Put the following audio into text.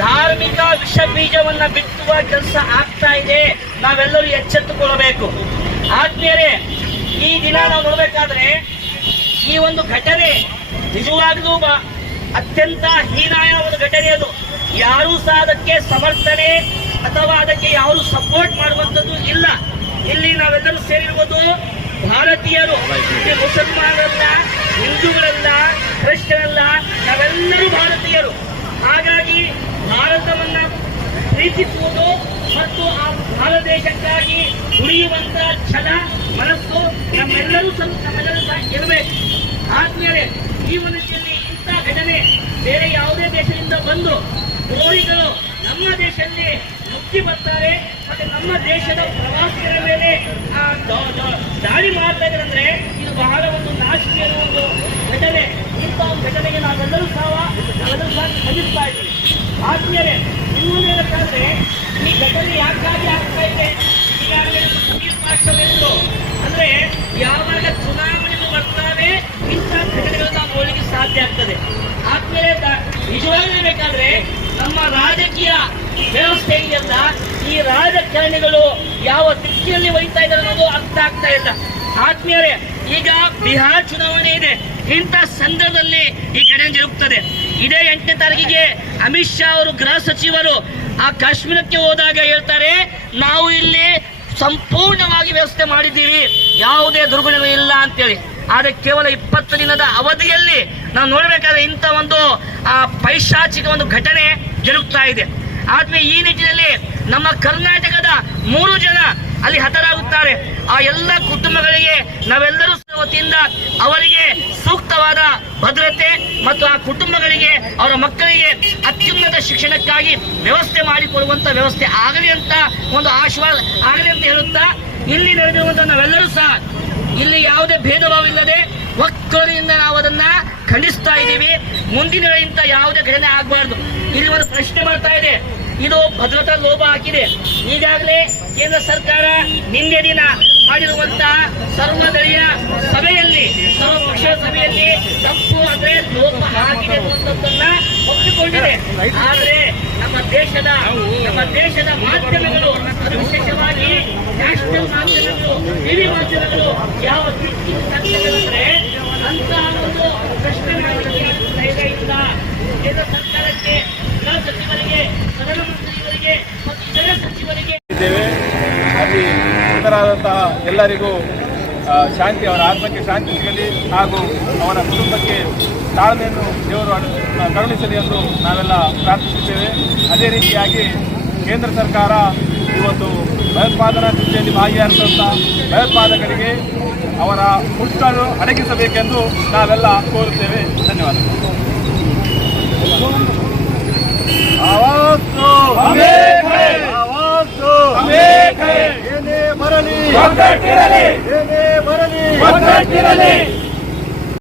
ಧಾರ್ಮಿಕ ವಿಷ ಬೀಜವನ್ನ ಬಿತ್ತುವ ಕೆಲಸ ಆಗ್ತಾ ಇದೆ. ನಾವೆಲ್ಲರೂ ಎಚ್ಚೆತ್ತುಕೊಳ್ಳಬೇಕು. ಆದ್ಮೇಲೆ ಈ ದಿನ ನಾವು ನೋಡ್ಬೇಕಾದ್ರೆ ಈ ಒಂದು ಘಟನೆ ನಿಜವಾಗ್ಲೂ ಅತ್ಯಂತ ಹೀನಾಯ ಒಂದು ಘಟನೆ. ಅದು ಯಾರೂ ಸಹ ಅದಕ್ಕೆ ಸಮರ್ಥನೆ ಅಥವಾ ಅದಕ್ಕೆ ಯಾರು ಸಪೋರ್ಟ್ ಮಾಡುವಂಥದ್ದು ಇಲ್ಲ. ಇಲ್ಲಿ ನಾವೆಲ್ಲರೂ ಸೇರಿರುವುದು ಭಾರತೀಯರು, ಮುಸಲ್ಮಾನರಲ್ಲ, ಹಿಂದೂಗಳಲ್ಲ, ಕ್ರಿಶ್ಚಿಯನಲ್ಲ, ನಾವೆಲ್ಲರೂ ಭಾರತೀಯರು. ಹಾಗಾಗಿ ಭಾರತವನ್ನ ಪ್ರೀತಿಸುವುದು ಮತ್ತು ಆ ಭಾರತ ದೇಶಕ್ಕಾಗಿ ಉಳಿಯುವಂತ ಛಲ ಮನಸ್ಸು ನಮ್ಮೆಲ್ಲರೂ ಸಹ ಇರಬೇಕು. ಆದ್ಮೇಲೆ ಈ ಮನುಷ್ಯನಲ್ಲಿ ಇಂಥ ಘಟನೆ ಬೇರೆ ಯಾವುದೇ ದೇಶದಿಂದ ಬಂದು ದ್ರೋಹಿಗಳು ನಮ್ಮ ದೇಶದಲ್ಲಿ ನುಗ್ಗಿ ಬರ್ತಾರೆ ಮತ್ತೆ ನಮ್ಮ ದೇಶದ ಪ್ರವಾಸಿಗರ ಮೇಲೆ ದಾಳಿ ಮಾಡ್ತಾ ಇದ್ದಾರೆ. ಇದು ಬಹಳ ಒಂದು ನಾಚಿಕೆಯ ಒಂದು ಘಟನೆ. ಇಂಥ ಒಂದು ಘಟನೆಗೆ ನಾವೆಲ್ಲರೂ ಸಹ ಖಂಡಿಸ್ತಾ ಇದ್ದೀವಿ. ಆದ್ಮೇಲೆ ಇನ್ನೊಂದು ಹೇಳಬೇಕಾದ್ರೆ ಈ ಘಟನೆ ಯಾಕಾಗಿ ಆಗ್ತಾ ಇದೆ, ಈಗಾಗಲೇ ರಾಷ್ಟ್ರವೆಂದು ಅಂದ್ರೆ ಯಾವಾಗ ಚುನಾವಣೆಗಳು ಬರ್ತಾವೆ ಇಂಥ ಘಟನೆಗಳು ನಾವು ನೋಡಲಿಕ್ಕೆ ಸಾಧ್ಯ ಆಗ್ತದೆ. ಆದ್ಮೇಲೆ ನಿಜವಾಗಿ ಬೇಕಾದ್ರೆ ನಮ್ಮ ರಾಜಕೀಯ ವ್ಯವಸ್ಥೆ ಇದೆಯಲ್ಲ, ಈ ರಾಜಕಾರಣಿಗಳು ಯಾವ ದಿಕ್ಕಿನಲ್ಲಿ ಒಯ್ತಾ ಇದ್ದಾರೆ ಅನ್ನೋದು ಅರ್ಥ ಆಗ್ತಾ ಇಲ್ಲ. ಆದ್ಮೇಲೆ ಈಗ ಬಿಹಾರ್ ಚುನಾವಣೆ ಇದೆ. ಇಂಥ ಸಂದರ್ಭದಲ್ಲಿ ಈ ಘಟನೆ ಜರುಗುತ್ತದೆ. ಇದೇ 8ನೇ ತಾರೀಕಿಗೆ ಅಮಿತ್ ಶಾ ಅವರು ಗೃಹ ಸಚಿವರು ಆ ಕಾಶ್ಮೀರಕ್ಕೆ ಹೋದಾಗ ಹೇಳ್ತಾರೆ, ನಾವು ಇಲ್ಲಿ ಸಂಪೂರ್ಣವಾಗಿ ವ್ಯವಸ್ಥೆ ಮಾಡಿದ್ದೀವಿ, ಯಾವುದೇ ದುರ್ಗುಣಗಳು ಇಲ್ಲ ಅಂತೇಳಿ. ಆದರೆ ಕೇವಲ 20 ದಿನದ ಅವಧಿಯಲ್ಲಿ ನಾವು ನೋಡಬೇಕಾದ್ರೆ ಇಂಥ ಒಂದು ಪೈಶಾಚಿಕ ಒಂದು ಘಟನೆ ಜರುಗ್ತಾ ಇದೆ. ಆದ್ಮೇಲೆ ಈ ನಿಟ್ಟಿನಲ್ಲಿ ನಮ್ಮ ಕರ್ನಾಟಕದ 3 ಜನ ಅಲ್ಲಿ ಹತರಾಗುತ್ತಾರೆ. ಆ ಎಲ್ಲ ಕುಟುಂಬಗಳಿಗೆ ನಾವೆಲ್ಲರೂ ವತಿಯಿಂದ ಅವರಿಗೆ ಸೂಕ್ತವಾದ ಭದ್ರತೆ ಮತ್ತು ಆ ಕುಟುಂಬಗಳಿಗೆ ಅವರ ಮಕ್ಕಳಿಗೆ ಅತ್ಯುನ್ನತ ಶಿಕ್ಷಣಕ್ಕಾಗಿ ವ್ಯವಸ್ಥೆ ಮಾಡಿಕೊಡುವಂತ ವ್ಯವಸ್ಥೆ ಆಗಲಿ ಅಂತ ಒಂದು ಆಶ್ವಾಸ ಆಗಲಿ ಅಂತ ಹೇಳುತ್ತಾ ಇಲ್ಲಿ ನಡೆದಿರುವಂತ ನಾವೆಲ್ಲರೂ ಸಹ ಇಲ್ಲಿ ಯಾವುದೇ ಭೇದ ಭಾವ ಇಲ್ಲದೆ ಒಕ್ಕಲಿನಿಂದ ನಾವು ಅದನ್ನ ಖಂಡಿಸ್ತಾ ಇದ್ದೀವಿ. ಮುಂದಿನ ಇಂಥ ಯಾವುದೇ ಘಟನೆ ಆಗಬಾರ್ದು. ಇಲ್ಲಿ ಒಂದು ಪ್ರಶ್ನೆ ಬರ್ತಾ ಇದೆ, ಇದು ಭದ್ರತಾ ಲೋಪ ಹಾಕಿದೆ. ಈಗಾಗಲೇ ಕೇಂದ್ರ ಸರ್ಕಾರ ನಿನ್ನೆ ದಿನ ಮಾಡಿರುವಂತಹ ಸರ್ವದಳೀಯ ಸಭೆಯಲ್ಲಿ, ಸರ್ವಪಕ್ಷ ಸಭೆಯಲ್ಲಿ ತಪ್ಪು ಅಂದ್ರೆ ಲೋಪ ಆಗಿದೆ ಅನ್ನುವಂಥದ್ದನ್ನ ಒಪ್ಪಿಕೊಂಡಿದೆ. ಆದರೆ ನಮ್ಮ ದೇಶದ ಮಾಧ್ಯಮಗಳು, ವಿಶೇಷವಾಗಿ ನ್ಯಾಷನಲ್ ಮಾಧ್ಯಮಗಳು, ಟಿವಿ ಮಾಧ್ಯಮಗಳು ಯಾವ ಅಂದ್ರೆ ಅಂತ ಒಂದು ಪ್ರಶ್ನೆ ಮಾಡಲಿಕ್ಕೆ ಧೈರ್ಯ ಇಲ್ಲ. ಕೇಂದ್ರ ಸರ್ಕಾರಕ್ಕೆ, ಗೃಹ ಸಚಿವರಿಗೆ, ಪ್ರಧಾನಮಂತ್ರಿಯವರಿಗೆ ಮತ್ತು ಇತರ ಸಚಿವರಿಗೆ ಅಲ್ಲಿ ಮೃತರಾದಂತಹ ಎಲ್ಲರಿಗೂ ಶಾಂತಿ, ಅವರ ಆತ್ಮಕ್ಕೆ ಶಾಂತಿ ಸಿಗಲಿ ಹಾಗೂ ಅವರ ಕುಟುಂಬಕ್ಕೆ ತಾಳ್ಮೆಯನ್ನು ದೇವರು ಕರುಣಿಸಲಿ ಎಂದು ನಾವೆಲ್ಲ ಪ್ರಾರ್ಥಿಸುತ್ತೇವೆ. ಅದೇ ರೀತಿಯಾಗಿ ಕೇಂದ್ರ ಸರ್ಕಾರ ಇವತ್ತು ಭಯೋತ್ಪಾದನಾ ಕೃತ್ಯದಲ್ಲಿ ಭಾಗಿಯಾದಂಥ ಭಯೋತ್ಪಾದಕರಿಗೆ ಅವರ ಹುಟ್ಟನ್ನು ಅಡಗಿಸಬೇಕೆಂದು ನಾವೆಲ್ಲ ಕೋರುತ್ತೇವೆ. ಧನ್ಯವಾದಗಳು. ಏನೇ ಬರಲಿ